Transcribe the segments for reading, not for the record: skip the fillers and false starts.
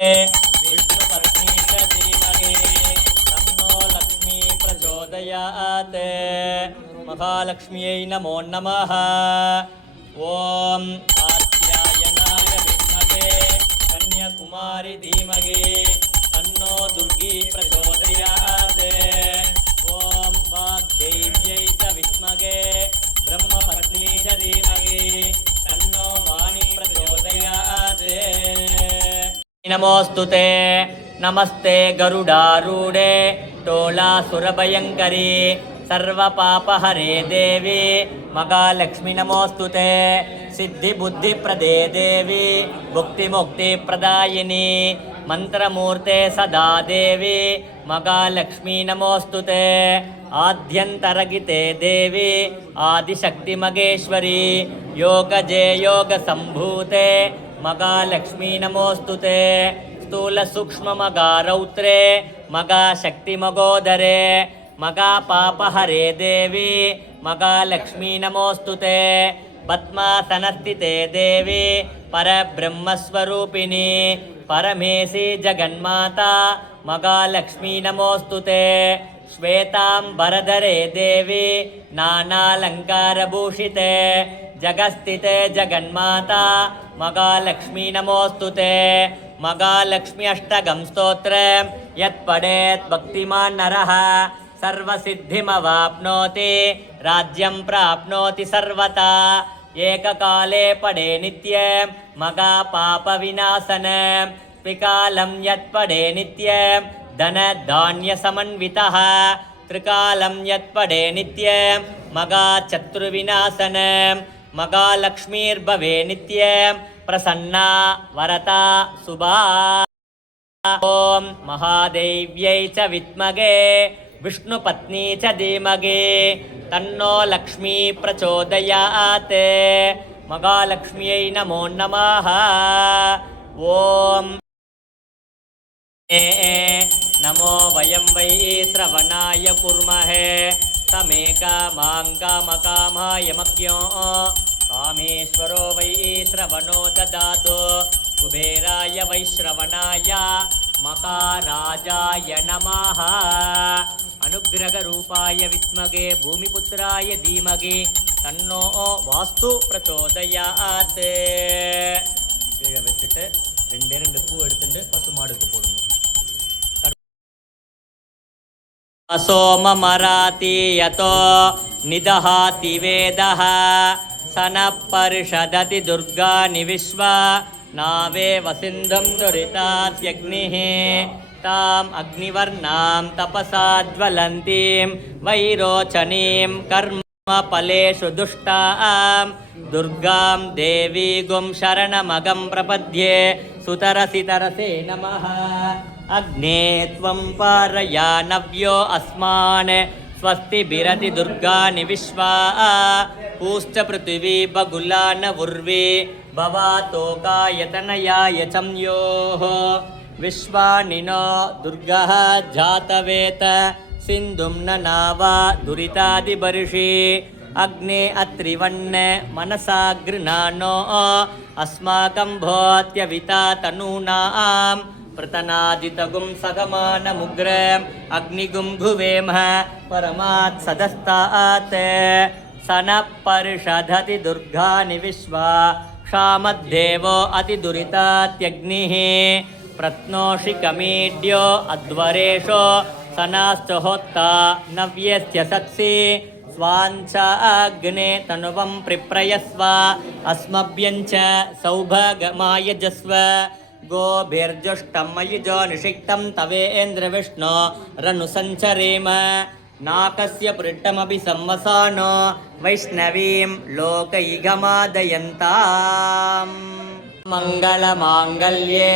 विष्णुपत्नी च धीमहि तन्नो लक्ष्मी प्रचोदयात्। महालक्ष्म्यै नमो नमः। ॐ कात्यायनाय विद्महे कन्याकुमारी धीमहि तन्नो दुर्गी प्रचोदयात्। ॐ वाग्देव्यै च विद्महे ब्रह्मपत्नी च धीमहि तन्नो वाणी प्रचोदयात्। नमोस्तुते नमस्ते गरुडारूढे टोलासुरभयङ्करी सर्वपापहरे देवी महालक्ष्मी नमोस्तुते। सिद्धिबुद्धिप्रदे देवी भुक्तिमुक्तिप्रदायिनी मंत्रमूर्ते सदा देवी महालक्ष्मी नमोस्तुते। आद्यन्तरगिते देवी आदिशक्ति मगेश्वरी योगजे योगसम्भूते महालक्ष्मी नमोस्तुते। स्थूल सूक्ष्म मगा रौद्रे मगा शक्ति मगोदरे मगा पापहरे देवी महालक्ष्मी नमोस्तुते। पद्मासनस्थिते देवी परब्रह्मस्वरूपिणी परमेशी जगन्माता महालक्ष्मी नमोस्तुते। श्वेतांबरधरे देवी नानालंकारभूषिते जगस्थिते जगन्माता महालक्ष्मी नमोस्तुते। महालक्ष्मी अष्टकं स्तोत्रं यत्पठेत् भक्तिमान् नरः सर्वसिद्धिमवाप्नोति राज्यं प्राप्नोति सर्वथा। एककाले पठे नित्यं महापापविनाशनं त्रिकालं यत्पठे नित्यं धनधान्यसमन्वितः त्रिकालं यत्पठे नित्यं महाचत्रुविनाशनं महालक्ष्मीर्भवे नित्यं प्रसन्ना वरता शुभा। ॐ महादेव्यै च विद्महे विष्णुपत्नी च धीमहि तन्नो लक्ष्मी प्रचोदयात्। महालक्ष्म्यै नमो नमः। ॐ नमो वयं वै श्रवणाय कुर्महे तमे कामाय मह्यो कामेश्वरो वै श्रवणो ददातु। कुबेराय वैश्रवणाय मकाराजाय नमः। अनुग्रहरूपाय विद्महे भूमिपुत्राय धीमहि तन्नो वास्तु प्रचोदयात्। கீழே வச்சுட்டு ரெண்டு பூ எடுத்துட்டு பசுமாடுக்கு போடணும். सोममराति यतो निदहाति वेदः सनः परिषदति दुर्गानि विश्वा नावे वसिन्धुं दुरितात्यग्निः ताम् अग्निवर्णां तपसा ज्वलन्तीं वैरोचनीं कर्मफलेषु दुष्टां दुर्गां देवीगुं शरणमगं प्रपद्ये सुतरसि तरसे नमः। अग्ने त्वं पारयानव्यो अस्मान् स्वस्ति बिरति दुर्गानि विश्वा पूश्च पृथिवी बगुला न उर्वी भवातोकायतनयाय संयोः विश्वानिनो दुर्गः जातवेत सिन्धुं न नावा दुरितादिबर्षि अग्ने अत्रिवन्न मनसा गृह्णानो अस्माकं भोत्यविता तनूनां प्रतनादितगुं सगमानमुग्रम् अग्निगुं भुवेमः परमात् सदस्तात् सनः परिषदति दुर्गानि विश्वा क्षामद्देवो अतिदुरितात्यग्निः प्रत्नोषिकमीड्यो अध्वरेशो सनाश्च होत्ता नव्यस्य सत्सि स्वाञ्च अग्ने तनुवं प्रिप्रयस्व अस्मभ्यञ्च सौभगमायजस्व गोभिर्जुष्टं मयुजो निषिक्तं तवेन्द्रविष्णो रनुसञ्चरेम नाकस्य पृष्ठमपि संवसानो वैष्णवीं लोकैकमादयन्ताम्। मङ्गलमाङ्गल्ये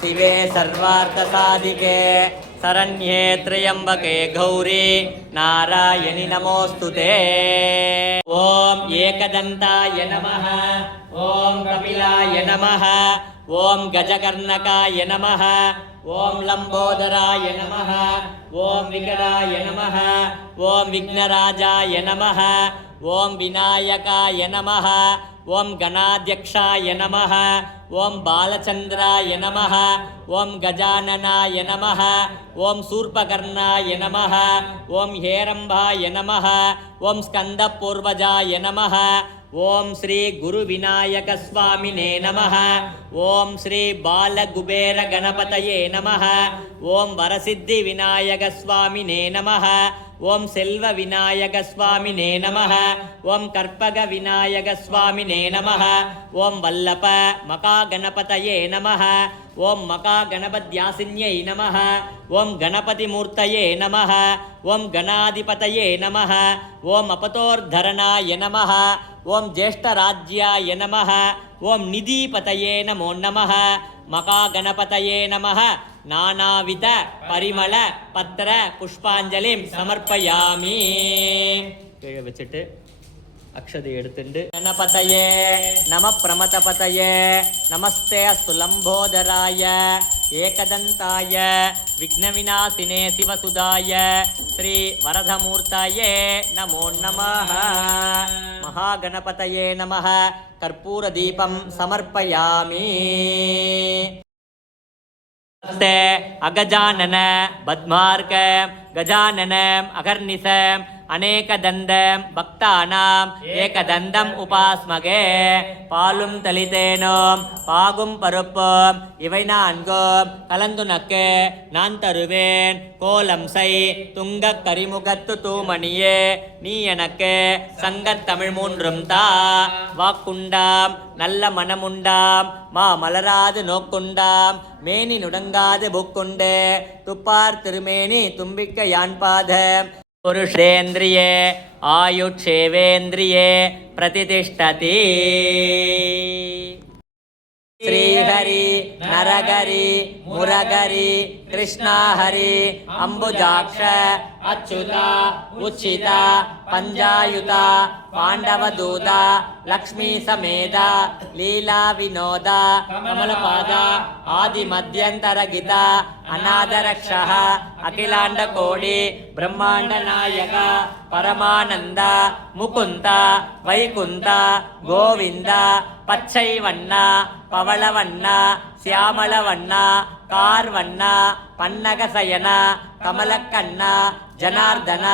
शिवे सर्वार्थसाधिके शरण्ये त्र्यम्बके गौरी नारायणि नमोस्तुते। ॐ एकदन्ताय नमः। ॐ कपिलाय नमः। ॐ गजकर्णकाय नमः। ॐ लंबोदराय नमः। ॐ विकटाय नमः। ॐ विघ्नराजाय नमः। ॐ विनायकाय नमः। ஓம் கணாத்யக்ஷாய நமः ஓம் பாலச்சந்திராய நமः ஓம் கஜானனாய நமः ஓம் சூர்பகர்ணாய நமः ஓம் ஹேரம்பாய நமः ஓம் ஸ்கந்தபூர்வஜாய நமः ஓம் ஸ்ரீ குரு விநாயக சுவாமினே நமः ஓம் ஸ்ரீ பாலகுபேர கணபதயே நமः ஓம் வரசித்தி விநாயக சுவாமினே நமः ஓம் செல்வ விநாயக சுவாமினே நமः ஓம் கற்பக விநாயக சுவாமினே நமः ஓம் வல்லப மகா கணபதயே நமः ஓம் மகா கணபத்யாசின்யை நமः ஓம் கணபதி மூர்த்தயே நமः ஓம் கணாதிபதயே நமः ஓம் அபதோர்தரணாய நமः ஓம் ஜேஷ்டராஜ்யாய நமः ஓம் நிதிபதயே நமோ நமः மகா கணபதயே நமः நானாவித பரிமள பத்திர புஷ்பாஞ்சலிம் சமர்ப்பயாமி. கீழே வச்சுட்டு அக்ஷதை எடுத்துண்டு கணபதயே நம பிரமதபதயே நமஸ்தே அஸ்து லம்போதராய ஏகதந்தாய விக்னவிநாசினே சிவசுதாய ஸ்ரீ வரதமூர்த்தாயே நமோ நமः. மகாகணபதயே நமः கற்பூரதீபம் சமர்ப்பயாமி. அகஜானன பத்மார்க கஜானனம் அகர்நிசம் அநேகதந்தம் பக்தானாம் ஏகதந்தம் உபாஸ்மகே. பாலும் தலிதேனோம் பாகும் பருப்பும் இவை நான்கும் கலந்துனக்கு நான் தருவேன். கோலம் செய் துங்கக் கரிமுகத்து தூமணியே நீ எனக்கு சங்கத்தமிழ் மூன்றும் தா. வாக்குண்டாம் நல்ல மனமுண்டாம் மா மலராது நோக்குண்டாம் மேனி நுடங்காது புக்குண்டு துப்பார் திருமேனி தும்பிக்க யான்பாதம். புருஷேந்திரியே ஆயுட்சேவேந்திரியே பிரதிதிஷ்டதி. ஸ்ரீஹரி நரகரி முரகரி கிருஷ்ணாஹரி அம்புஜாக்ஷ அச்சுதா உச்சிதா பஞ்சாயுதா பாண்டவதூத லக்ஷ்மீ சமேத லீலா வினோத கமலபாத ஆதி மத்தியந்தர கித அநாதரக்ஷः அகிலாண்ட கோடி பிரம்மாண்ட நாயக பரமானந்த முகுந்த வைகுந்த கோவிந்த பச்சை வண்ணா பவளவண்ணா சியாமளவண்ணா கார்வண்ணா பன்னகசயன கமலக்கண்ண ஜனார்தன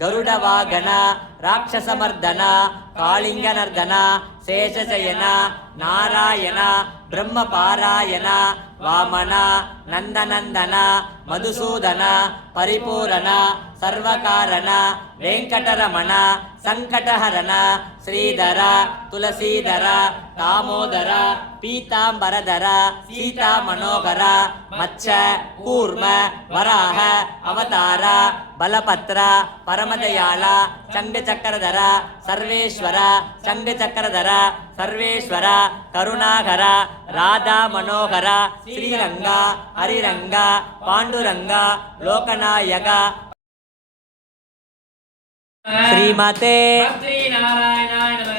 கருடவாகன ராட்சசமர்தன காளிங்கநர்தன சேஷசயன நாராயண பிரம்மபாராயண வாமன நந்தநந்தன மதுசூதன பரிபூரண சர்வகாரண வெங்கடரமண சங்கடஹரண ஸ்ரீதர துளசீதர தாமோதர பீதாம்பரதர சீதா மனோகர மச்ச கூர்ம வராக அவதார பலபத்ர பரமதயாள சங்க சக்கரதர சர்வேஸ்வர சங்க சக்கரதர சர்வேஸ்வர கருணாகர ராதா மனோகர ஸ்ரீரங்க ஹரிரங்க பாண்டுரங்க லோகநாயக. ஸ்ரீமதே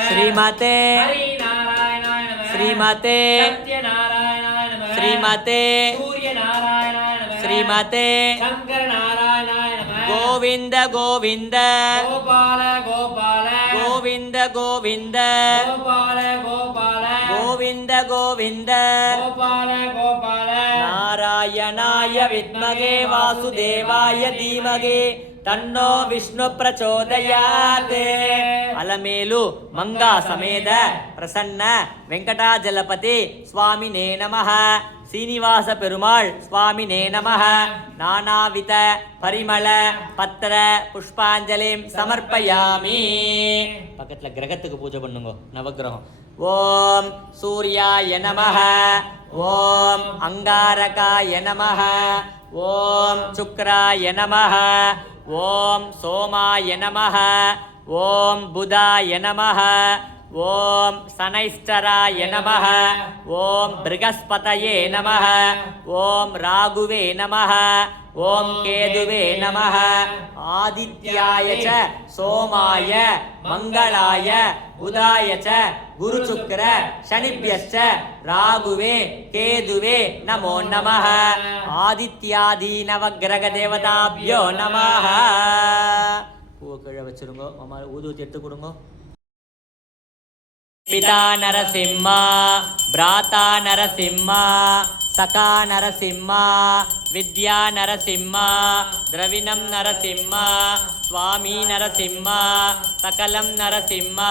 ஸ்ரீமதே ஸ்ரீமதே ஸ்ரீமதே ஸ்ரீமதே கோவிந்த கோவிந்த கோபால கோபால கோவிந்த கோவிந்த கோபால கோபால கோவிந்த கோவிந்த கோபால கோபால நாராயணாய வித்மகே வாசுதேவாய தீமகே தன்னோ விஷ்ணு பிரச்சோதயாத். அலமேலு மங்கா சமேத பிரசன்ன வெங்கடாஜலபதி சுவாமினே நமः. சீனிவாச பெருமாள் சுவாமினே நமः. நானாவித பரிமள பத்திர புஷ்பாஞ்சலிம் சமர்ப்பயாமி. பக்கத்துல கிரகத்துக்கு பூஜை பண்ணுங்க, நவகிரகம். ஓம் சூர்யாய நமः. ஓம் அங்காரகாய நமः. ஓம் சுக்ராய நமः. ஓம் சோமாய நமः. ஓம் புதாய நமः. ஓம் சனைஷ்டராய நமः. ஓம் ப்ருகஸ்பதயே நமः. ஓம் ராகுவே நமः. ஓம் கேதுவே நமः. ஆதித்யாய ச சோமாய மங்களாய புதாய ச குரு சுக்கிர சனிப்யஸ்ச ராகுவே கேதுவே நமோ நமः. ஆதித்யாதி நவக்கிரக தேவதாப்யோ நமः. பூவை கீழே வச்சிருங்கோ. அம்மா ஊதுவத்தி எடுத்து கொடுங்க. पिता नरसिंह भ्राता नरसिंह सखा नरसिंह विद्या नरसिंह द्रविणं नरसिंह स्वामी नरसिंह सकलं नरसिंह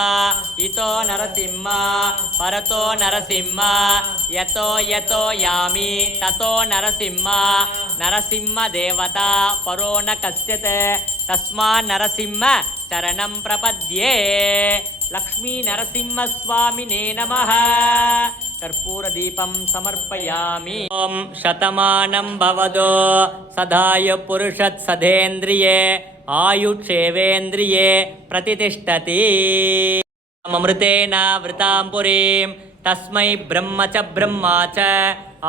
इतो नरसिंह परतो नरसिंह यतो यतो यामि ततो नरसिंह नरसिंह देवता परो न कस्यते तस्मात् नरसिंह चरणं प्रपद्ये लक्ष्मी नरसिंहस्वामिने नमः कर्पूरदीपं समर्पयामि ओम शतमानं भवतो सदाय पुरुषत् सदेन्द्रिये आयुक्षेवेन्द्रिये प्रतिष्ठति अमृतेन वृतां पुरीं तस्मै ब्रह्म च ब्रह्मा च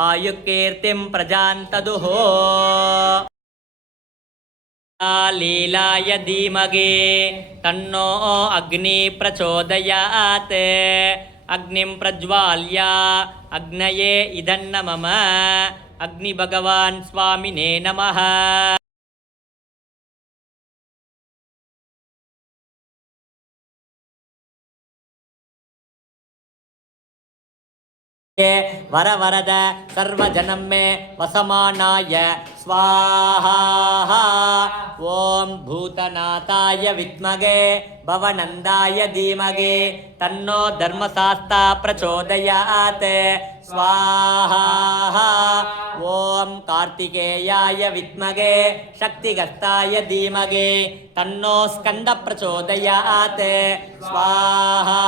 आयुकीर्तिं प्रजान्तदुः लीलाय धीमहि तन्नो अग्नि प्रचोदयात् अग्निं प्रज्वाल्य अग्नये इदन्न मम अग्निभगवान् स्वामिने नमः वर वरद सर्वजनं मे वसमानाय स्वाहा ओम भूतनाथाय विद्महे भवनन्दाय धीमहि तन्नो धर्मशास्ता प्रचोदयात् स्वाहा ओम कार्तिकेयाय विद्महे शक्तिगस्ताय धीमहि तन्नो स्कंद प्रचोदयात् स्वाहा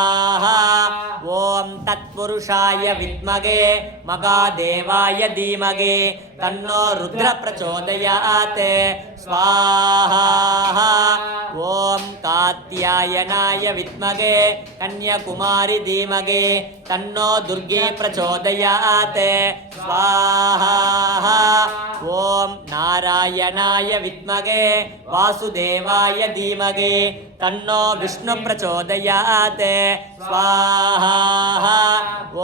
ओम तत्पुरुषाय विद्महे महादेवाय धीमहि तन्नो रुद्र प्रचोदयात् स्वाहा ओम कात्यायनाय विद्महे कन्याकुमारी धीमहि तन्नो दुर्गे प्रचोदयात् स्वाहा ओम नारायणाय विद्महे वासुदेवाय धीमहि तन्नो विष्णु प्रचोदयात् स्वाहा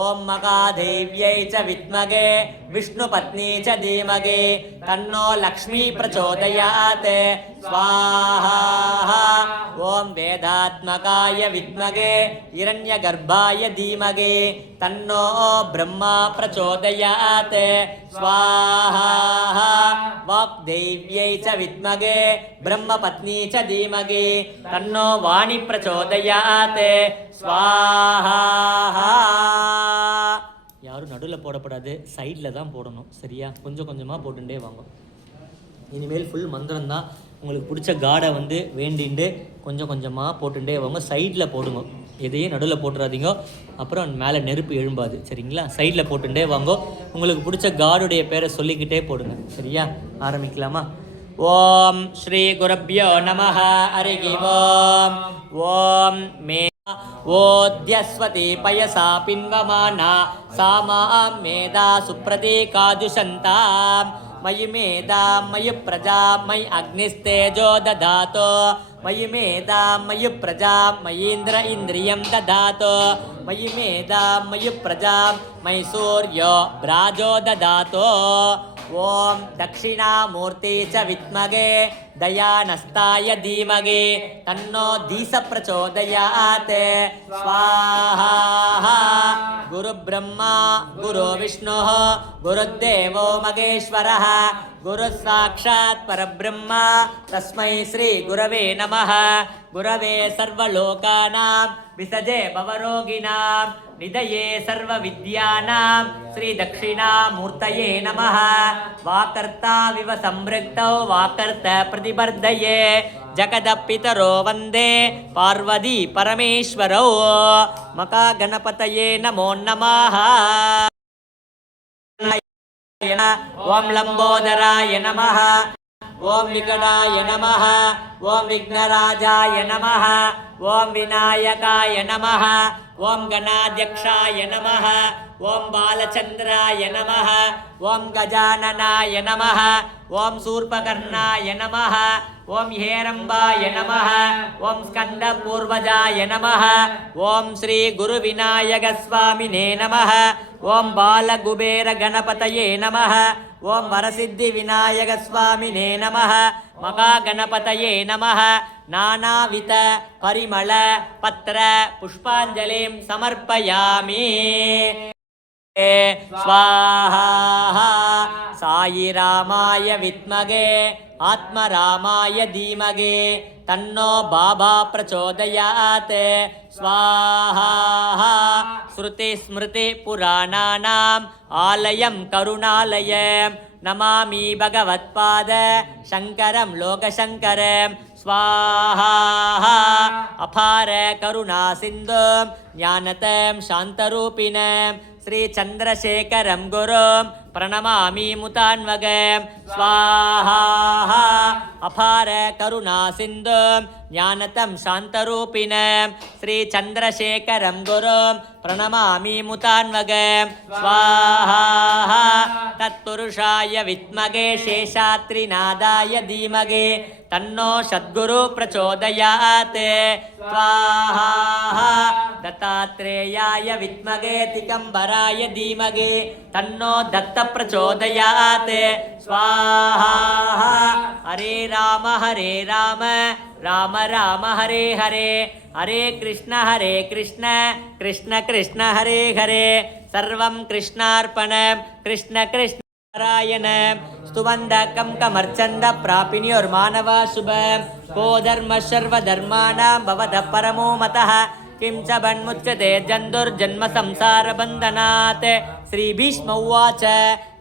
ओम महादेव्यै च विद्महे विष्णुपत्नी च धीमहि तन्नो लक्ष्मी प्रचोदयात् स्वाहा ओम वेदात्मकाय विद्महे हिरण्यगर्भाय धीमहि तन्नो ब्रह्मा प्रचोदयात् स्वाहा वाग्देव्यै च विद्महे ब्रह्मपत्नी च धीमहि तन्नो वाणी प्रचोदयात् स्वाहा யாரும் நடுவில் போடப்படாது, சைடில் தான் போடணும். சரியா? கொஞ்சம் கொஞ்சமாக போட்டுட்டே வாங்க. இனிமேல் ஃபுல் மந்திரம் தான். உங்களுக்கு பிடிச்ச காடை வந்து வேண்டிண்டு கொஞ்சம் கொஞ்சமாக போட்டுட்டே வாங்க. சைடில் போடுங்க, எதையும் நடுவில் போட்டுறாதீங்க, அப்புறம் மேலே நெருப்பு எழும்பாது. சரிங்களா? சைடில் போட்டுட்டே வாங்க. உங்களுக்கு பிடிச்ச காடுடைய பேரை சொல்லிக்கிட்டே போடுங்க. சரியா? ஆரம்பிக்கலாமா? ஓம் ஸ்ரீ குருப்யோ நமஹ ஹரிஹி ஓம். ஓம் மே ओद्यस्वती पयसा पिन्वमाना सा मां मेधा सुप्रतीकाजुषन्तां मयि मेधां मयि प्रजा मयि अग्निस्तेजो दधातो मयि मेधां मयि प्रजा मयीन्द्र इन्द्रियं दधातो मयि मेधां मयि प्रजा मयि सूर्यो भ्राजो दधातो ओम दक्षिणामूर्ति च विद्महे दयानस्ताय धीमहि तन्नो धीस प्रचोदयात् स्वाहा गुरु ब्रह्मा गुरु विष्णुः गुरुदेवो महेश्वरः गुरु साक्षात् परब्रह्म तस्मै श्री गुरवे नमः गुरवे सर्वलोकानां विसजे भवरोगिणां निधये सर्वविद्यानां श्री दक्षिणामूर्तये नमः वाकर्ता विव संवृक्तौ वाकर्त प्रतिवर्धये जगदपितरो वन्दे पार्वती परमेश्वरौ मका गणपतये नमो नमः ओम लंबोदराय नमः ओम विकटाय नमः ओम विघ्नराजाय नमः ओम विनायकाय नमः ओम गणाध्यक्षाय नमः ओम बालचंद्राय नमः ओम गजाननाय नमः ओम शूर्पकर्णाय नमः ओम हेरंबाय नमः ओम स्कंदपूर्वजाय नमः ओम श्री गुरुविनायक स्वामिने नमः ओम बालकुबेर गणपतये नमः ಓಂ ವರಸಿದ್ಧಿ ವಿನಾಯಕ ಸ್ವಾಮಿನೇ ನಮಃ ಮಹಾಗಣಪತಯೇ ನಮಃ ನಾನಾವಿಧ ಪರಿಮಳ ಪತ್ರ ಪುಷ್ಪಾಂಜಲಿಂ ಸಮರ್ಪಯಾಮಿ स्वाहा साई रामाय विद्महे आत्मरामाय धीमहि तन्नो बाबा प्रचोदयात् स्वाहा श्रुति स्मृति पुराणानाम् आलयं करुणालयं नमामि भगवत्पाद शंकरं लोकशंकरं स्वाहा अपार करुणा सिन्धुं ज्ञानतं शान्तरूपिणं श्री चंद्रशेखरं गुरुं प्रणमामि मुतान्वगं स्वाहा अपार करुणा सिन्धुं ज्ञानतं शान्तरूपिणं श्री चंद्रशेखरं गुरुं प्रणमामि मुतान्वगं स्वाहा तत्पुरुषाय विद्महे शेषात्रिनादाय धीमहि तन्नो सद्गुरु प्रचोदयात् स्वाहा दत्तात्रेयाय विद्महे दिगंबराय धीमहि तन्नो दत्त प्रचोदयात् स्वाहा हरे राम राम राम हरे हरे हरे कृष्ण कृष्ण कृष्ण हरे हरे सर्वं कृष्णार्पणं कृष्ण कृष्ण नारायण स्तुवन्दकं कमर्चन्द प्रापिन्योर्मानवा शुभं को धर्म सर्वधर्माणां भवतः परमो मतः किं च बन्मुच्यते जन्तुर्जन्म संसारबन्धनात् श्रीभीष्म उवाच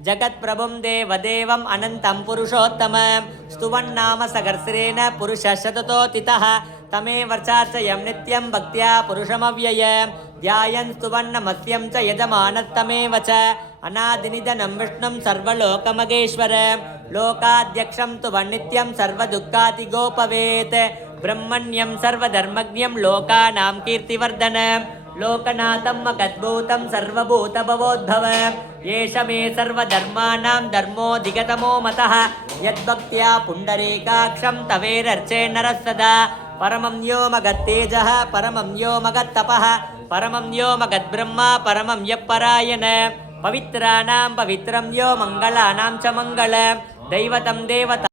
जगत्प्रभुं देवदेवम् अनन्तं पुरुषोत्तमं स्तुवन्नाम सहस्रेण पुरुषः शततोऽतितः तमेव चार्चयं नित्यं भक्त्या पुरुषमव्ययं ध्यायन् स्तुवन्नमस्यं च यजमानस्तमेव च अनादिनिधनं विष्णुं सर्वलोकमहेश्वरं लोकाध्यक्षं तु वन्नित्यं सर्वदुःखातिगोपवेत् ब्रह्मण्यं सर्वधर्मज्ञं लोकानां कीर्तिवर्धनं लोकनाथं मगद्भूतं सर्वभूतभवोद्भवं येष मे सर्वधर्माणां धर्मोऽधिगतमो मतः यद्भक्त्या पुण्डरीकाक्षं तवेरर्चे नरः सदा परमं यो मगत्तेजः परमं यो मगत्तपः परमं यो मगद्ब्रह्मा परमं यः परायण पवित्राणां पवित्रं यो मङ्गलानां च मङ्गलं दैवतं देवता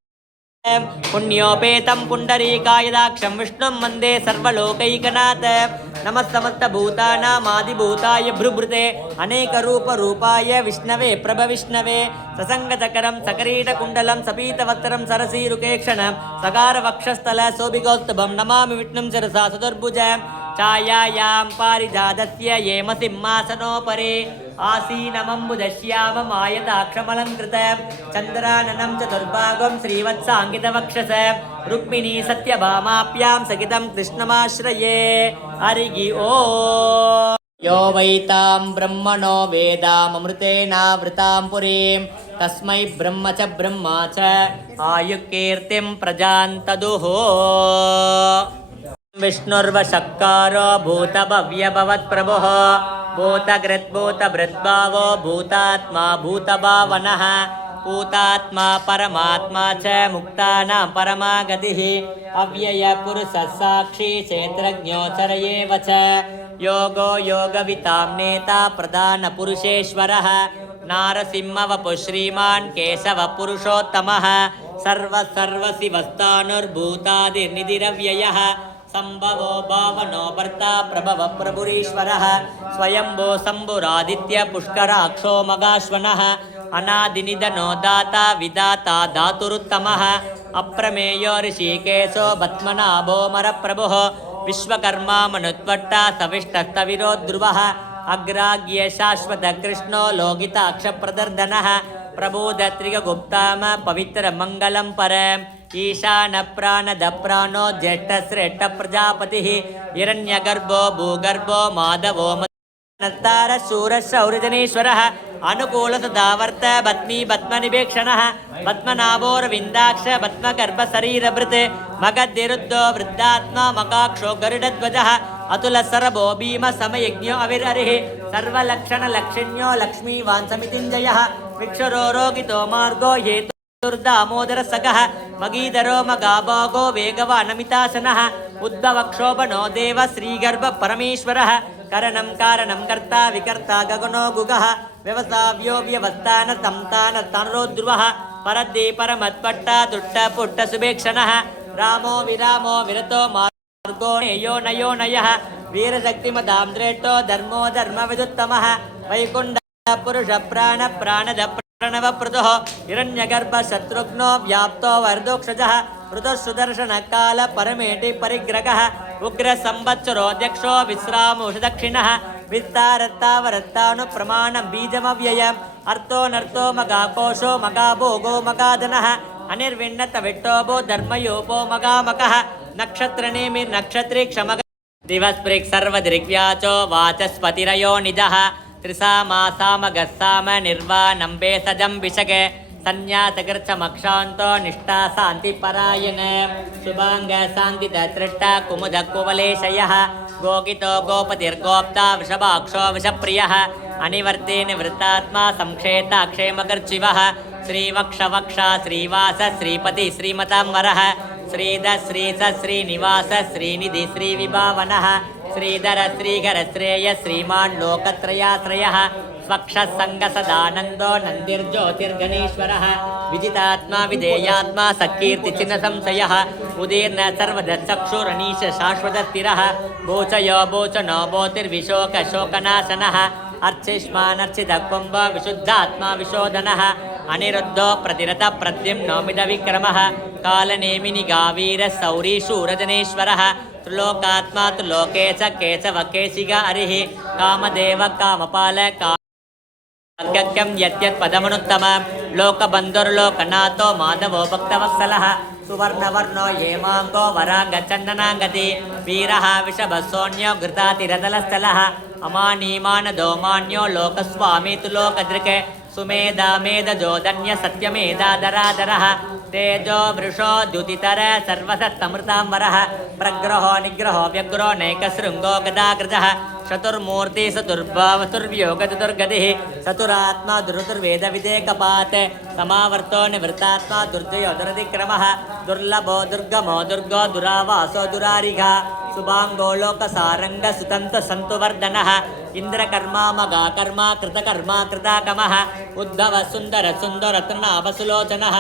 पुण्योपेतं पुण्डरीकायदाक्षं विष्णुं वन्दे सर्वलोकैकनाथं नमः समस्तभूतानामादिभूताय भ्रुभृते अनेकरूपरूपाय विष्णवे प्रभविष्णवे ससङ्गतकरं सकरीटकुण्डलं सपीतवस्त्रं सरसीरुकेक्षणं सकारवक्षस्थल शोभिगौस्तभं नमामि विष्णुं शिरसा सदुर्भुजं छायायां पारिजातस्य हेमसिंहासनोपरि आसीनमम्बुदश्यामम् आयताक्षमलङ्कृतं चन्द्राननं चतुर्भागं श्रीवत्साङ्गितवक्षसं रुक्मिणी सत्यभामाप्यां सहितं कृष्णमाश्रये हरिः ओम् यो वैतां ब्रह्मणो वेदामृतेनावृतां पुरीं तस्मै ब्रह्म च आयुकीर्तिं प्रजान्तदुः विष्णुर्वशक्कारो भूतभव्यभवत्प्रभुः भूतकृद्भूतभृद्भावो भूतात्मा भूतभावनः भूतात्मा परमात्मा च मुक्तानां परमागतिः अव्ययपुरुषः साक्षी क्षेत्रज्ञोचर एव च योगो योगवितां नेता प्रधानपुरुषेश्वरः नारसिंहवपुः श्रीमान् केशवपुरुषोत्तमः सर्वशिवस्थानुर्भूतादिर्निधिरव्ययः संभवो भावनो भर्ता प्रभव प्रभुरीश्वरः स्वयंभो शम्भुरादित्य पुष्कराक्षो मगाश्वनः अनादिनिधनो दाता विदाता धातुरुत्तमः अप्रमेयो ऋषिकेशो भस्मनाभो मरप्रभुः विश्वकर्मा मनुत्वट्टा सविष्टस्तविरो ध्रुवः अग्राग्ये शाश्वत कृष्णो लोकिताक्षप्रदर्दनः प्रबोधत्रिगुप्ताम पवित्रमङ्गलं परम् ईशान प्राणो ज्येष्ठश्रेष्ठ प्रजापतिः हिरण्यगर्भो भूगर्भो माधवो नत्तार शूरशौर्यजनेश्वरः अनुकूलसदावर्त भद्मी भद्मनिवेक्षणः पद्मनाभोरविन्दाक्ष भद्मगर्भशरीरभृत् मगद्विरुद्धो वृद्धात्मा मकाक्षो गरुडध्वजः अतुलसरभो भीमसमयज्ञो अविररिः सर्वलक्षणलक्षिण्यो लक्ष्मीवान् समितिञ्जयः विक्षरो रोगितो मार्गो हेतु दुर्दामोदर सगः मगीधरो मगाभागो वेगवानमितासनः उद्भवक्षोभनो देव श्रीगर्भ परमेश्वरः करणं कारणं कर्ता विकर्ता गगनो गुगः व्यवसाव्यो व्यवस्थान संतान तनरोद्रुवः परद्दी परमत्पट्टा दुट्ट पुट्ट सुभेक्षणः रामो विरामो विरतो मार्गो नयो नयो नयः वीरशक्तिमदाम्द्रेष्टो धर्मो धर्मविदुत्तमः वैकुण्ठ पुरुष प्राण प्राणद प्रणवप्रदः हिरण्यगर्भ शत्रुघ्नो व्याप्तो वरदोक्षजः मृदः सुदर्शन काल परमेटि परिग्रहः उग्र संवत्सरोऽध्यक्षो विश्रामोषदक्षिणः विस्तारत्तावरत्तानु प्रमाणं बीजमव्ययम् अर्थो नर्थो मगाकोशो मगाभोगो मगाधनः अनिर्विण्णत विट्टोभो धर्मयोपो मगामकः नक्षत्रनेमि नक्षत्री क्षमग दिवस्पृक् सर्वदृग्व्याचो वाचस्पतिरयो निजः त्रिसामासामगस्साम निर्वाणम्बे सजं विशगे सन्न्यासकृच्छमक्षान्तो निष्ठा शान्तिपरायण शुभाङ्ग शान्तिदृष्टा कुमुदकुवलेशयः गोकितो गोपतिर्गोप्ता वृषभाक्षो विषप्रियः अनिवर्ते निवृत्तात्मा संक्षेता क्षेमगर्जिवः श्रीवक्षवक्षा श्रीवास श्रीपति श्रीमतांवरः श्रीध श्रीस श्रीनिवास श्रीनिधि श्रीविभावनः श्रीधर श्रीघर श्रेय श्रीमान् लोकत्रयाश्रयः स्वक्षसङ्गसदानन्दो नन्दिर्ज्योतिर्गणेश्वरः विजितात्मा विधेयात्मा सकीर्तिचिन्ह संशयः उदीर्न सर्वदचक्षुरनीश शाश्वतस्थिरः भोचयो भोचनो भोतिर्विशोकशोकनाशनः अर्चिष्मानर्चितकुम्भ विशुद्धात्मा विशोधनः अनिरुद्धो प्रतिरथ प्रद्युम्नोमिद विक्रमः कालनेमिनि गावीर सौरी शूरजनेश्वरः त्रिलोकात्मा त्रिलोके च केशवकेशिग हरिः कामदेव कामपाल काम्यक्यं यद्यत् पदमनुत्तमं लोकबन्धुर्लोकनाथो माधवो भक्तवत्सलः सुवर्णवर्णो हेमाङ्गो वराङ्गचन्दनाङ्गति वीरः विषभसोऽन्यो घृतातिरदलस्थलः अमानीमानदो मान्यो लोकस्वामी तु लोकदृक् सुमेधामेधजोधन्य सत्यमेधाधराधरः तेजो वृषो द्युतितर सर्वसत्तमृतांवरः प्रग्रहो निग्रहो व्यग्रो नैकशृङ्गो गदाग्रजः चतुर्मूर्ति चतुर्भावतुर्व्योगचतुर्गतिः चतुरात्मा दुर्वेदविदेकपात् समावर्तो निवृत्तात्मा दुर्जयो दुरतिक्रमः दुर्लभो दुर्गमो दुर्गो दुरावासो दुरारिघा शुभाङ्गो लोकसारङ्ग सुतन्त सन्तुवर्धनः इंद्रकर्मा मगाकर्मा कृतकर्मा कृताकमः उद्धव सुंदर सुंदरतृणाभसुलोचनः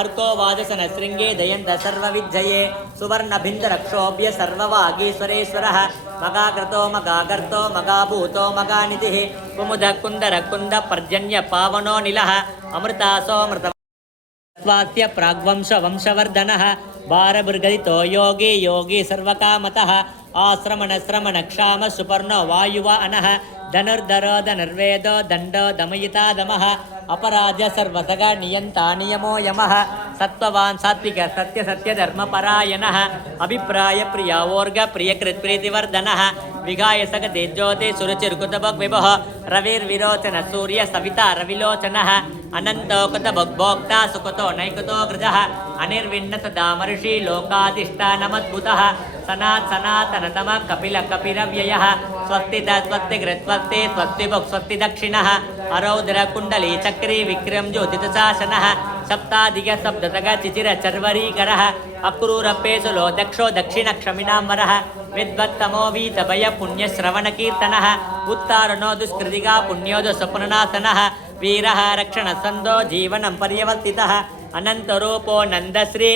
अर्को वाजसन शृंगे दयन्त सर्वविजये सुवर्णभिन्दरक्षोभ्य सर्ववागीश्वरेश्वरः मगाकृतो मगागर्तो मगाभूतो मगानिधिः कुमुद कुन्दर कुन्द पर्जन्य पावनो निलः अमृतासोऽमृत स्वास्य प्राग्वंश वंशवर्धनः भारभृगदितो योगी योगी सर्वकामतः आश्रमण श्रमण क्षाम सुपर्णो वायुव अनः धनुर्धरो धनुर्वेदो दण्डो दमयिता दमः अपराज सर्वसग नियन्ता नियमो यमः सत्त्ववान् सात्विक सत्य सत्य धर्मपरायणः अभिप्राय प्रियावोर्ग प्रियकृत्प्रीतिवर्धनः विगाय सग तेजोते सुरुचिर्कुतभोग्विभः रविर्विरोचन सूर्य सविता रविलोचनः अनन्तो कुतभोक्ता सुकुतो नैकुतो गृजः अनिर्विण्ण सदामर्षि लोकाधिष्ठानमद्भुतः सनातनतम कपिल कपिरव्ययः स्वस्तित स्वस्तिकृत्स्वस्ति स्वस्तिभुक् स्वस्ति दक्षिणः अरौद्र कुण्डली चक्री विक्रम ज्योतिषशासनः सप्ताधिक सप्ततग चिचिर चर्वरीकरः अक्रूरपेसुलो दक्षो दक्षिणक्षमिणाम्बरः विद्वत्तमो वीतभय पुण्यश्रवणकीर्तनः उत्तारणो दुष्कृतिका पुण्योदो स्वप्ननाशनः वीरः रक्षणसन्दो जीवनं पर्यवर्तितः अनन्तरूपो नन्दश्री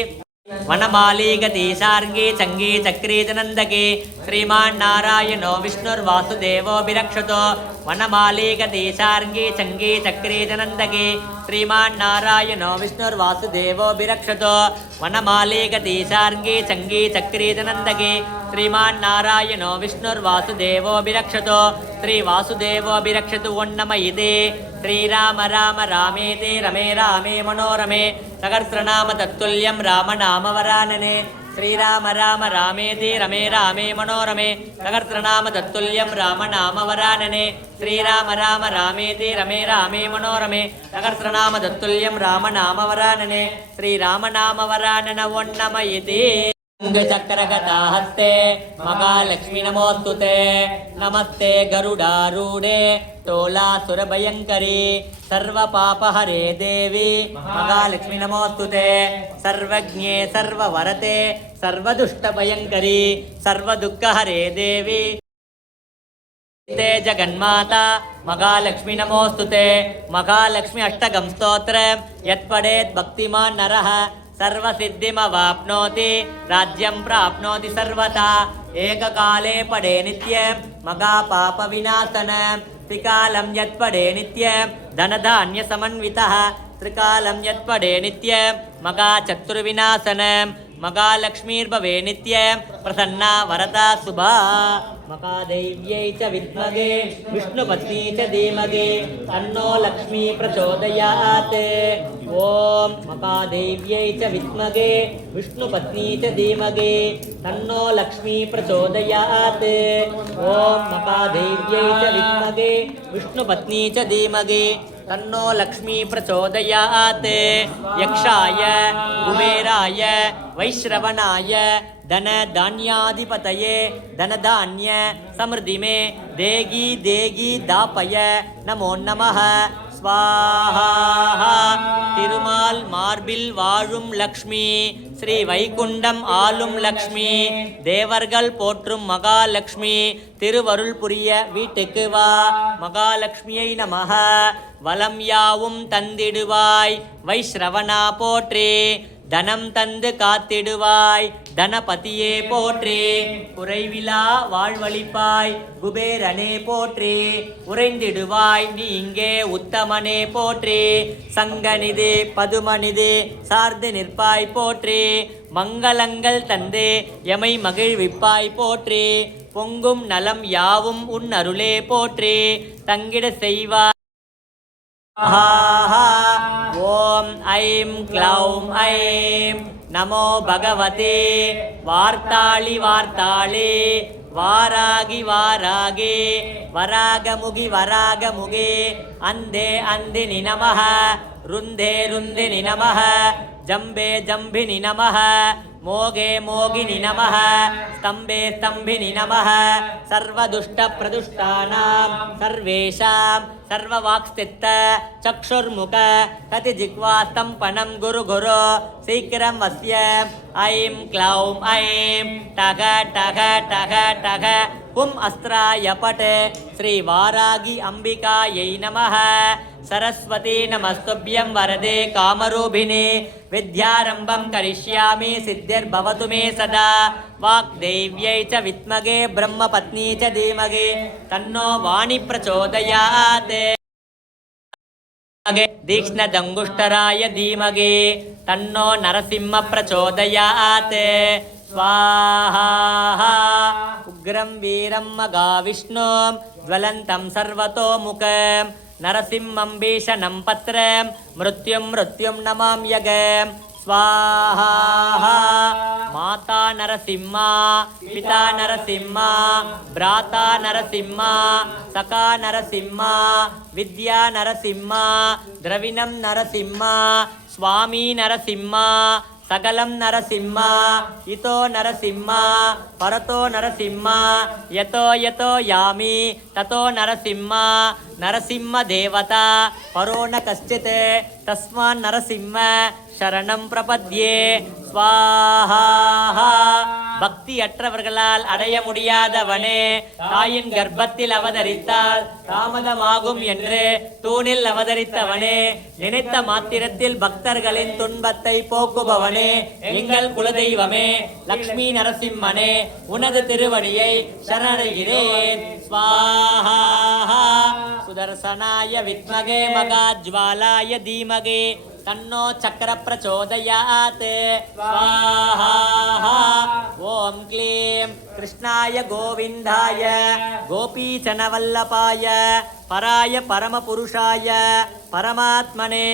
वनमालीगतीशार्गी चङ्गी चक्री च नन्दकी श्रीमान्नारायणो विष्णुर्वासुदेवोऽभिरक्षतो वनमालीगतीशार्गी चङ्गी चक्री च नन्दकी श्रीमान्नारायणो विष्णुर्वासुदेवोऽभिरक्षतो वनमालीगतीशार्गी चङ्गी चक्री च नन्दकी श्रीमान्नारायणो विष्णुर्वासुदेवोऽभिरक्षतो श्रीवासुदेवोऽभिरक्षतु ओन्नमयिते श्रीराम राम रामेति रमे रामे मनोरमे सहस्रनाम तत्तुल्यं रामनामवरानने श्रीराम राम रामेति रमे रामे मनोरमे सहस्रनाम तत्तुल्यं रामनामवरानने श्रीराम राम रामेति रमे रामे मनोरमे सहस्रनाम तत्तुल्यं रामनामवरानने श्रीरामनामवरानन ओन्नमयिते चक्रगता हस्ते महालक्ष्मी नमोस्तुते नमस्ते गरुडारूढे तोलासुरभयङ्करी सर्वपापहरे देवी महालक्ष्मी नमोस्तुते सर्वज्ञे सर्ववरते सर्वदुष्टभयङ्करी सर्वदुःखहरे देवी। ते जगन्माता महालक्ष्मी नमोस्तुते महालक्ष्मी अष्टकं स्तोत्रं यत्पठेत् भक्तिमान् नरः सर्वसिद्धिमवाप्नोति राज्यं प्राप्नोति सर्वथा एककाले पठे नित्यं महापापविनाशनं त्रिकालं यत्पठे नित्यं धनधान्यसमन्वितः त्रिकालं यत्पठे नित्यं महाचतुर्विनाशनं महालक्ष्मीर्भवे नित्यं प्रसन्ना वरदा शुभा महादेव्यै च विद्महे विष्णुपत्नी च धीमहि तन्नो लक्ष्मी प्रचोदयात् ॐ महादेव्यै च विद्महे विष्णुपत्नी च धीमहि तन्नो लक्ष्मी प्रचोदयात् ॐ महादेव्यै च विद्महे विष्णुपत्नी च धीमहि तन्नो लक्ष्मी प्रचोदयात् यक्षाय कुबेराय वैश्रवणाय धन धान्याधिपतये धनधान्य समृद्धि में देगी देगी दापय नमो नमः स्वाहा तिरुमाल मार्बिल वाழும் लक्ष्मी श्री வைகுண்டம் ஆளும் லக்ஷ்மி தேவர்கள் போற்றும் மகாலட்சுமி திருவருள் புரிய வீட்டுக்கு வா மகாலட்சுமியை நமஹ வலம் யாவும் தந்திடுவாய் வைஷ்ரவணா போற்றி தனம் தந்து காத்திடுவாய் தனபதியே போற்றி குறைவிலா வாழ்வழிப்பாய் குபேரனே போற்றி உறைந்திடுவாய் நீ இங்கே உத்தமனே போற்றி சங்கநிதி பதுமநிதி சார்ந்து நிற்பாய் போற்றி மங்களங்கள் தந்து எமை மகிழ்விப்பாய் போற்றி பொங்கும் நலம் யாவும் உன் அருளே போற்றி தங்கிட செய்வாய் ஓம் ஐம் க்ளௌம் ஐம் நமோ பகவதே வார்த்தாளி வார்த்தாளி வாராகி வாராகி வராகமுகி வராகமுகி அந்தே அந்தினி நமஹ ருந்தே ருந்தினி நமஹ ஜம்பே ஜம்பினி நமஹ मोगे मोगिनि नमः स्तम्भे स्तम्भिनि नमः सर्वदुष्टप्रदुष्टानां सर्वेषां सर्ववाक्स्थित चक्षुर्मुख कतिजिह्वास्तम्पनं गुरु गुरु शीघ्रं वस्य ऐं क्लौं ऐं टग टग टग टग हुं अस्त्राय पट श्रीवारागी अम्बिकायै नमः सरस्वती नमस्तुभ्यं वरदे कामरूपिणे विद्यारम्भं करिष्यामि सिद्धिर्भवतु मे सदा वाग्देव्यै च विद्महे ब्रह्मपत्नी च धीमहि तन्नो वाणी प्रचोदयात् तीक्ष्णदङ्गुष्टराय धीमहि तन्नो नरसिंह प्रचोदयात् स्वाहा उग्रं वीरं महाविष्णुं ज्वलन्तं सर्वतोमुखं नरसिंहं भीषणं पत्रं मृत्युं मृत्युं नमाम्यगं स्वाहा माता नरसिंहा पिता नरसिंहा भ्राता नरसिंहा सखा नरसिंहा विद्या नरसिंहा द्रविणं नरसिंहा स्वामी नरसिंहा सकलं नरसिंह इतो नरसिंह परतो नरसिंह यतो यतो यामि ततो नरसिंह नरसिंह देवता परो न कश्चित् तस्मान् नरसिंह शरणं प्रपद्ये स्वाहा பக்தி அற்றவர்களால் அடைய முடியாதவனே தாயின் கர்ப்பத்தில் அவதரித்தால் தாமதமாகும் என்று தூணில் அவதரித்தவனே நினைத்த மாத்திரத்தில் பக்தர்களின் துன்பத்தை போக்குபவனே எங்கள் குலதெய்வமே லக்ஷ்மி நரசிம்மனே உனது திருவடியை சரணடைகிறேன் ஸ்வாஹா சுதர்சனாய வித்மகே மகாஜ்வாலாய தீமகே तन्नो चक्र प्रचोदयात् स्वाहा ओम क्लीं कृष्णाय गोविंदाय गोपीचनवल्लभाय पराय परमपुरुषाय परमात्मने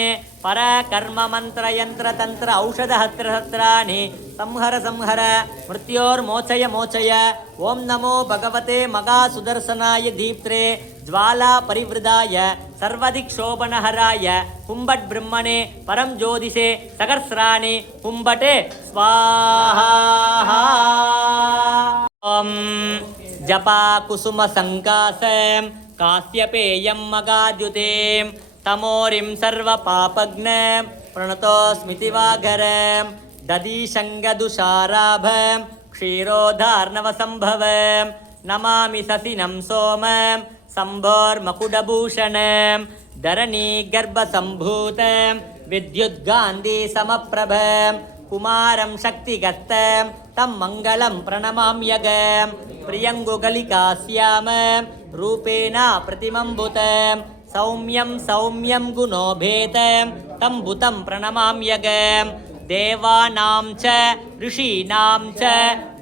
पर कर्म मंत्र यंत्र तंत्र औषध हस्त्र हस्त्राणि संहर संहर मृत्योर्मोचय मोचय ओम नमो भगवते मगा सुदर्शनाय दीप्त्रे ज्वाला परिवृदाय सर्वदिक्षोभनहराय कुंभट ब्रह्मणे परम ज्योतिषे सहस्राणि कुंभटे स्वाहा ओम जपा कुसुम संकासं कास्यपेयं मगाद्युतें तमोरिं सर्वपापघ्नं प्रणतोस्मितिवागरं दधीशङ्गदुषाराभं क्षीरोधार्णवसम्भवं नमामि ससिनं सोमं सम्भोर्मकुडभूषणं धरणी गर्भसम्भूतं विद्युद्गान्धी समप्रभं कुमारं शक्तिगस्तं तं मङ्गलं प्रणमाम्यगं प्रियङ्गुगलिकास्यामं रूपेण प्रतिमम्बुतं सौम्यं सौम्यं गुणोभेतं तं भूतं प्रणमाम्यगं देवानां च ऋषीणां च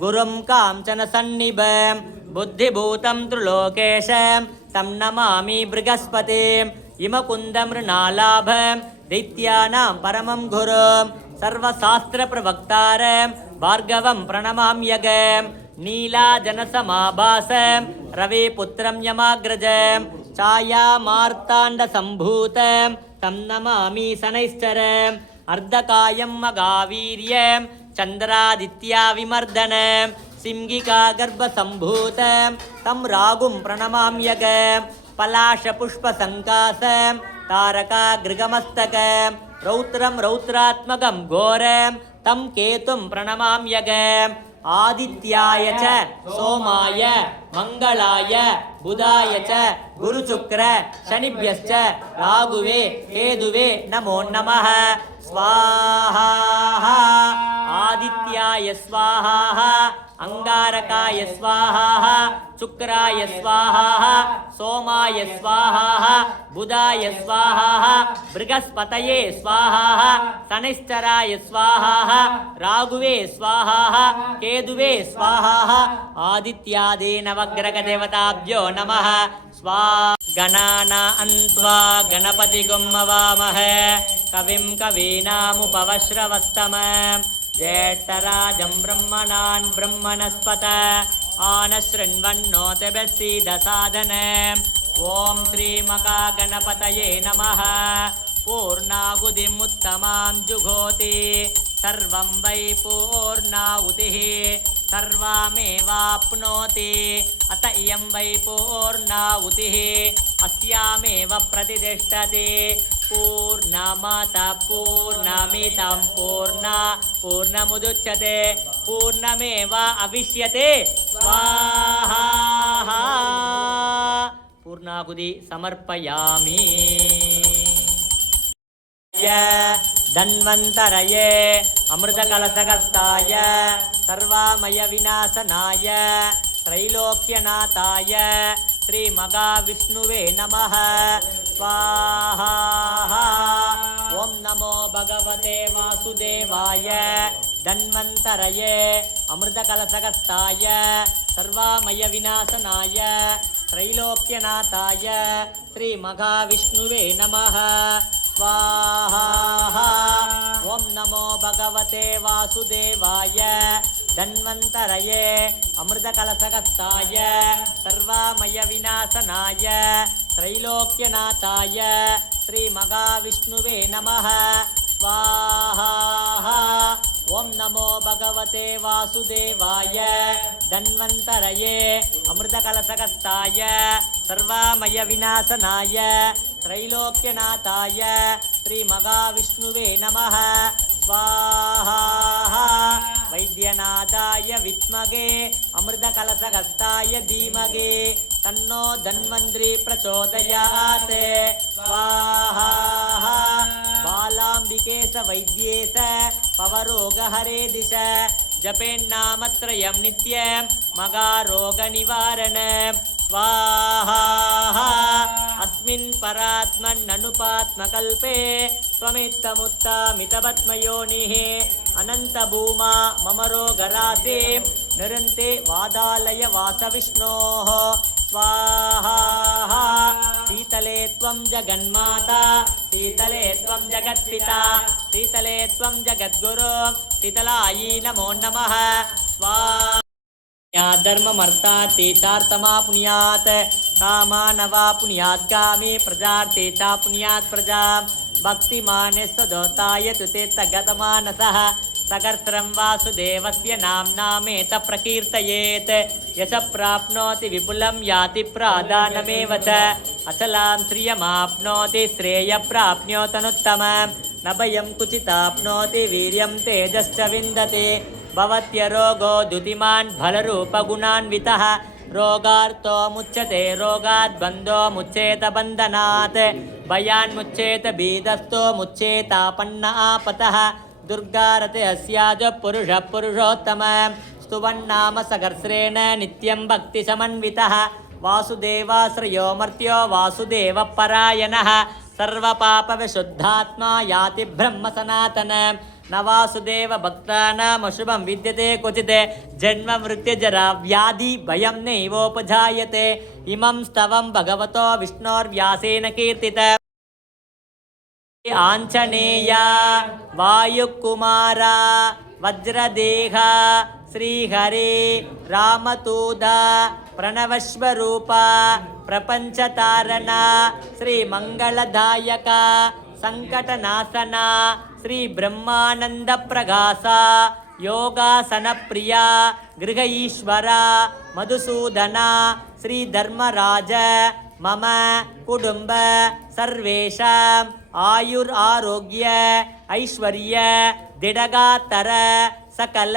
गुरुं काञ्चन सन्निभं बुद्धिभूतं त्रिलोकेशं तं नमामि बृहस्पतिं इमकुन्दमृणालाभं दैत्यानां परमं गुरुं सर्वशास्त्रप्रवक्तारं भार्गवं प्रणमाम्यगं नीलाजनसमाभासं रविपुत्रं यमाग्रजं छायामार्ताण्डसम्भूतं तं नमामि शनैश्चरम् अर्धकायं मगावीर्यं चन्द्रादित्याविमर्दनं सिंहिकागर्भसम्भूतं तं रागुं प्रणमाम्यगं पलाशपुष्पसङ्कासं तारकागृगमस्तकं रौद्रं रौद्रात्मकं घोरं तं केतुं प्रणमाम्यगम् आदित्याय च सोमाय मंगलाय बुधाय च गुरुशुक्र शनिभ्यश्च राघुवे केतुवे नमो नमः स्वाहा आदित्याय स्वाहा अंगारकाय स्वाहा शुक्राय स्वाहा सोमाय स्वाहा बुधाय स्वाहा बृहस्पतये स्वाहा शनिश्चराय स्वाहा राघुवे स्वाहा केतुवे स्वाहा आदित्यादि नवग्रहदेवताभ्यो नमः स्वा गणानान्त्वा गणपतिगुं हवामहे कविं कवीनामुपवश्रवस्तमं ज्येष्ठराजं ब्रह्मणान् ब्रह्मणस्पत आनशृण्वन्नोतिभिस्सीदसादनम् ॐ श्रीमहागणपतये नमः पूर्णाहुतिमुत्तमां जुघोति सर्वं वै पूर्णाहुतिः सर्वमेवाप्नोति अत इयं वै पूर्णाहुतिः अस्यामेव प्रतिष्ठति पूर्णमतः पूर्णमिदं पूर्णमुदच्यते पूर्णमेव अविष्यते स्वाहा पूर्णाहुति समर्पयामि धन्वन्तरये अमृतकलशहस्ताय सर्वामय विनाशनाय त्रैलोक्यनाथाय श्रीमहाविष्णुवे नमः स्वाहा ओं नमो भगवते वासुदेवाय धन्वन्तरये अमृतकलशहस्ताय सर्वामय विनाशनाय त्रैलोक्यनाथाय श्रीमहाविष्णुवे नमः स्वाहा ओं नमो भगवते वासुदेवाय धन्वन्तरये अमृतकलशहस्ताय सर्वामय विनाशनाय त्रैलोक्यनाथाय श्रीमहाविष्णुवे नमः स्वाहा ओं नमो भगवते वासुदेवाय धन्वन्तरये अमृतकलशहस्ताय सर्वामय विनाशनाय त्रैलोक्यनाथाय श्रीमहाविष्णुवे नमः स्वाहा वैद्यनाथाय विद्महे अमृतकलशहस्ताय धीमहि तन्नो धन्वन्त्री प्रचोदयात् स्वाहा बालाम्बिकेश वैद्येश पवरोगहरे दिश जपेन्नामत्रयं नित्यं मगारोगनिवारणं स्वाहा अस्मिन् परात्मन्ननुपात्मकल्पे त्वमित्तमुत्तमितपद्मयोनिः अनन्तभूमा मम रोगराशिं निरन्ते वादालय वासविष्णोः स्वाहा शीतले त्वं जगन्माता शीतले त्वं जगत्पिता शीतले त्वं जगद्गुरु शीतलायै नमो नमः स्वाहा धर्ममर्थार्थेतार्थमा पुण्यात् कामानवा पुण्यात् कामे प्रजार्थेता पुण्यात् प्रजा भक्तिमाने सदोताय तुते तगतमानसः सकर्त्रं वासुदेवस्य नाम्नामेत प्रकीर्तयेत् यश प्राप्नोति विपुलं याति प्रादानमेव च अचलां श्रियमाप्नोति श्रेयप्राप्नोतनुत्तमं न भयं कुचिताप्नोति वीर्यं तेजश्च विन्दते भवत्यरोगो द्युतिमान् फलरूपगुणान्वितः रोगार्थो मुच्यते रोगात् बन्धो मुच्येत बन्धनात् भयान् मुच्येत भीतस्थो मुच्येतापन्न आपतः दुर्गारते अस्याज पुरुषः पुरुषोत्तम स्तुवन्नाम सहस्रेण नित्यं भक्तिसमन्वितः वासुदेवाश्रयो मर्त्यो वासुदेवपरायणः सर्वपापविशुद्धात्मा याति ब्रह्मसनातनं न वासुदेव भक्तानामशुभं विद्यते क्वचित् जन्म मृत्युजरा व्याधि भयं नैवोपजायते इमं स्तवं भगवतो विष्णोर्व्यासेन कीर्तितम् आञ्जनेय वायुकुमार वज्रदेह श्रीहरे रामतूद प्रणवस्वरूप प्रपंचतारण श्रीमंगलदायक संकटनाशन श्री ब्रह्मानंद प्रकाश योगासन प्रिय गृह ईश्वर मधुसूदन श्री धर्मराज मम कुटुंब सर्वेषां आयुर आरोग्य ऐश्वर्य दिडगातर सकल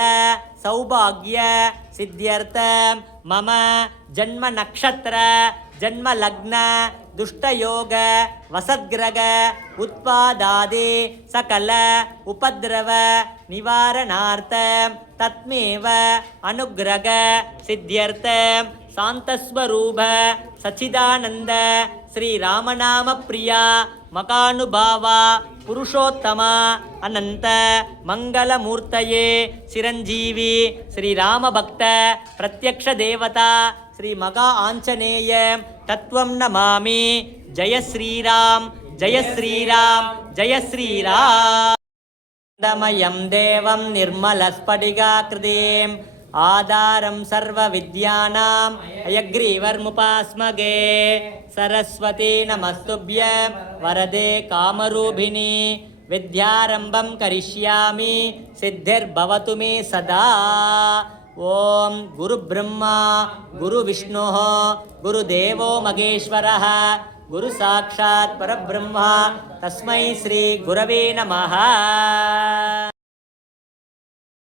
सौभाग्य सिद्ध्यर्थ मम जन्म नक्षत्र जन्म लग्न दुष्टयोग वसद्ग्रह उत्पादादि सकल उपद्रव निवारणार्थ तत्मेव अनुग्रह सिद्ध्यर्थ शांतस्वरूप सच्चिदानंद श्री रामनाम प्रिया मकानुभाव पुरुषोत्तम अनंत मंगलमूर्तये चिरंजीवी श्री राम भक्त प्रत्यक्ष देवता श्री मगा आंजनेय तत्वं नमामि जय श्रीराम जय श्रीराम जय श्रीराम दमयं देवं निर्मलस्फटिकाकृतिम् आधारं सर्वविद्यानां हयग्रीवर्मुपास्मगे सरस्वती नमस्तुभ्यं वरदे कामरूपिणी विद्यारंभं करिष्यामि सिद्धिर्भवतु मे सदा ओम गुरुब्रह्मा गुरुविष्णुः गुरुदेवो महेश्वरः गुरु साक्षात् परब्रह्म तस्मै श्री गुरवे नमः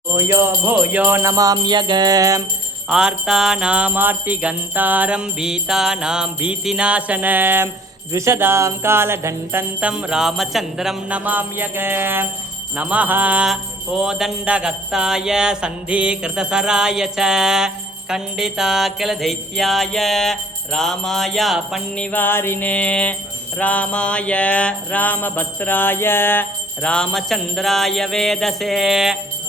भूयो भूयो नमाम्यगम् आर्तानामार्तिगन्तारं भीतानां भीतिनाशनं द्विषदां कालदण्डन्तं रामचन्द्रं नमाम्यगम् नमः कोदण्डगस्ताय सन्धिकृतसराय च खण्डिताकिलदैत्याय रामाय पन्निवारिणे रामाय रामभद्राय रामचन्द्राय वेदसे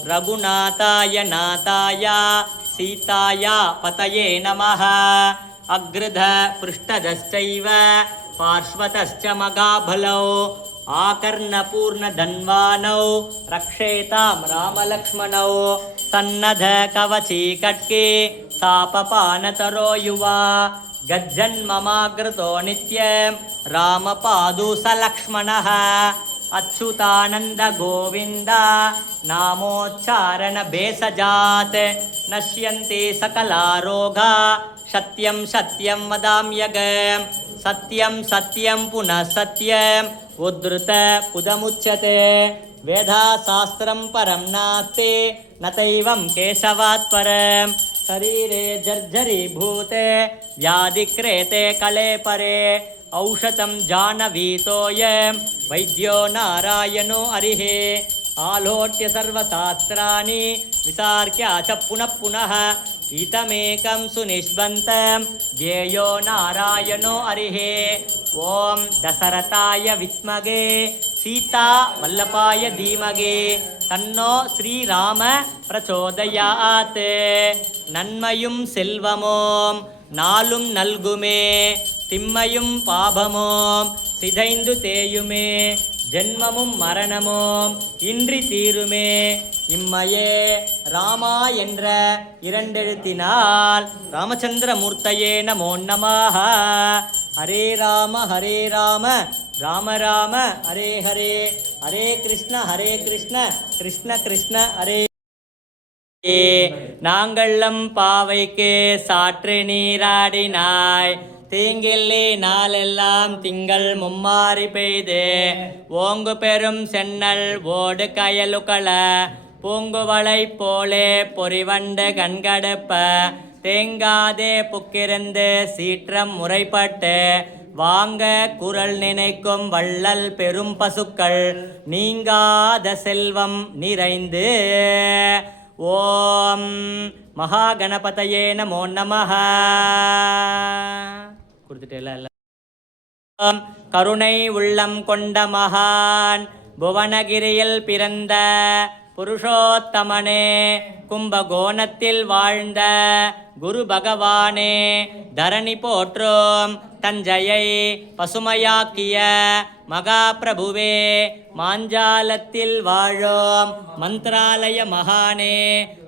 रघुनाथाय नाथाय सीताय पतये नमः अग्रध पृष्ठदश्चैव पार्श्वतश्च मगाभलौ आकर्णपूर्णधन्वानौ रक्षेतां रामलक्ष्मणौ सन्नध कवची कट्के सापपानतरो युवा गज्जन्ममागृतो नित्यं रामपादुसलक्ष्मणः अच्युतानंद गोविंद नामोच्चारण भेषजात् नश्यन्ति सकला रोगा सत्यं सत्यं वदाम्यगम् सत्यं सत्यं पुनः सत्यम् उद्धृत पुदमुच्यते वेदाशास्त्रं परं नास्ति न तैवं केशवात् परं शरीरे जर्जरीभूते व्याधिक्रेते कले परे औषधं जानवीतोऽयं वैद्यो नारायणो हरिः आलोट्य सर्वशास्त्राणि विसार्क्य च पुनः पुनः इतमेकं सुनिष्बन्तं ध्येयो नारायणो हरिः ॐ दशरथाय विद्महे सीता वल्लभाय धीमहि तन्नो श्रीराम प्रचोदयात् நன்மையும் செல்வமோம் நாளும் நல்குமே திம்மையும் பாபமோம் சிதைந்து தேயுமே ஜென்மமும் மரணமோம் இன்றி தீருமே இம்மையே ராமா என்ற இரண்டெழுத்தினால் ராமச்சந்திர மூர்த்தையே நமோ நமஹ ஹரே ராம ராம ராம ஹரே ஹரே ஹரே கிருஷ்ண கிருஷ்ண கிருஷ்ண ஹரே நாங்களம் பாவைக்கு சாற்று நீராடினாய் தீங்கில்லி நாளெல்லாம் திங்கள் மும்மாறி பெய்து ஓங்கு பெரும் சென்னல் ஓடு கயலுகள பூங்குவளை போலே பொறிவண்டு கண்கடுப்ப தேங்காதே புக்கிருந்து சீற்றம் முறைப்பட்டு வாங்க குரல் நினைக்கும் வள்ளல் பெரும் பசுக்கள் நீங்காத செல்வம் நிறைந்து. ஓம் மகாகணபதயே நமோ நமஹ. கொடுத்துட்டேல. கருணை உள்ளம் கொண்ட மகான் புவனகிரியில் பிறந்த புருஷோத்தமனே, கும்பகோணத்தில் வாழ்ந்த குரு பகவானே, தரணி போற்றும் தஞ்சையை பசுமையாக்கிய மகாபிரபுவே, மாஞ்சாலத்தில் வாழும் மந்திராலய மகானே,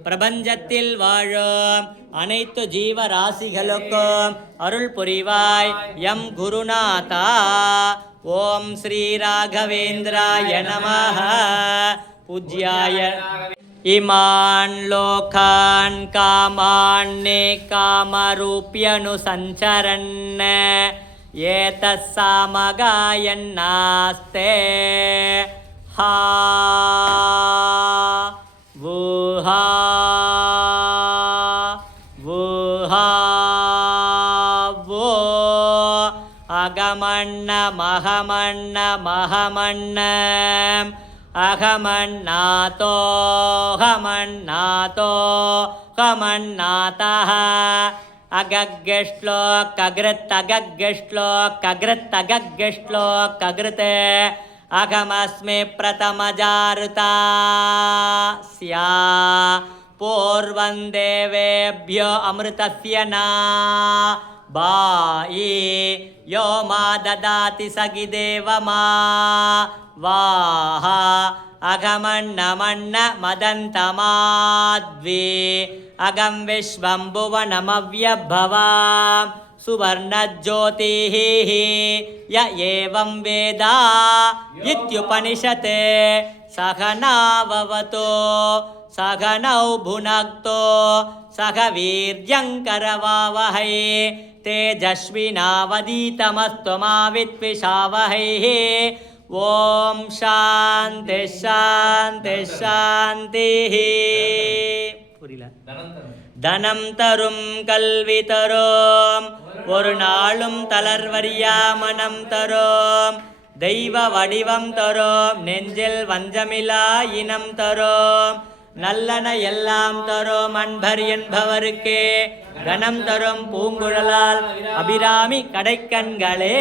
பிரபஞ்சத்தில் வாழும் அனைத்து ஜீவராசிகளுக்கும் அருள் புரிவாய் எம் குருநாதா. ஓம் ஸ்ரீ ராகவேந்திராய நமஹ. பூஜ்யாய இமான் லோகான் காமான்னே காமரூப்யனு சஞ்சரன் ஏதஸ்ஸாமகாயன்னாஸ்தே ஹா வுஹா வுஹா வோ அகமண்ண மகமண்ண மகமண்ணம் அகமன்னாதோ ஹமன்னாதோ ஹமன்னாதஹ அகக்யஷ்லோக் அக்ரத் அகக்யஷ்லோக் அக்ரத் அகக்யஷ்லோக் அக்ரத் அகமஸ்மி பிரதமஜாருதா ஸ்யா பூர்வந்தேவேப்யோ அமிர்தஸ்ய நா பாயி யோ மா ததாதி சகிதேவ மா வாஹா அகமன்னமன்ன மதந்தமாத்வி அகம் விஸ்வம் புவனமவ்யபவாம் சுவர்ணஜ்யோதிஹ ய ஏவம் வேதா இத்யுபனிஷதே சகனாவவதோ சகனௌ புனக்தோ சக வீர்யங்கரவாவஹை தேஜஸ்வினாவதீதமஸ்து மா வித்விஷாவஹை. ஓம் சாந்தி சாந்தி சாந்தி. புரியல. தனம் தரும் கல்வி தரும் ஒரு நாளும் தளர்வரியா மனம் தரும் தெய்வ வடிவம் தரும் நெஞ்சில் வஞ்சமிலா இனம் தரும் நல்லன எல்லாம் தரும் அன்பர் என்பவருக்கே கணம் தரும் பூங்குழலால் அபிராமி கடைக்கண்களே.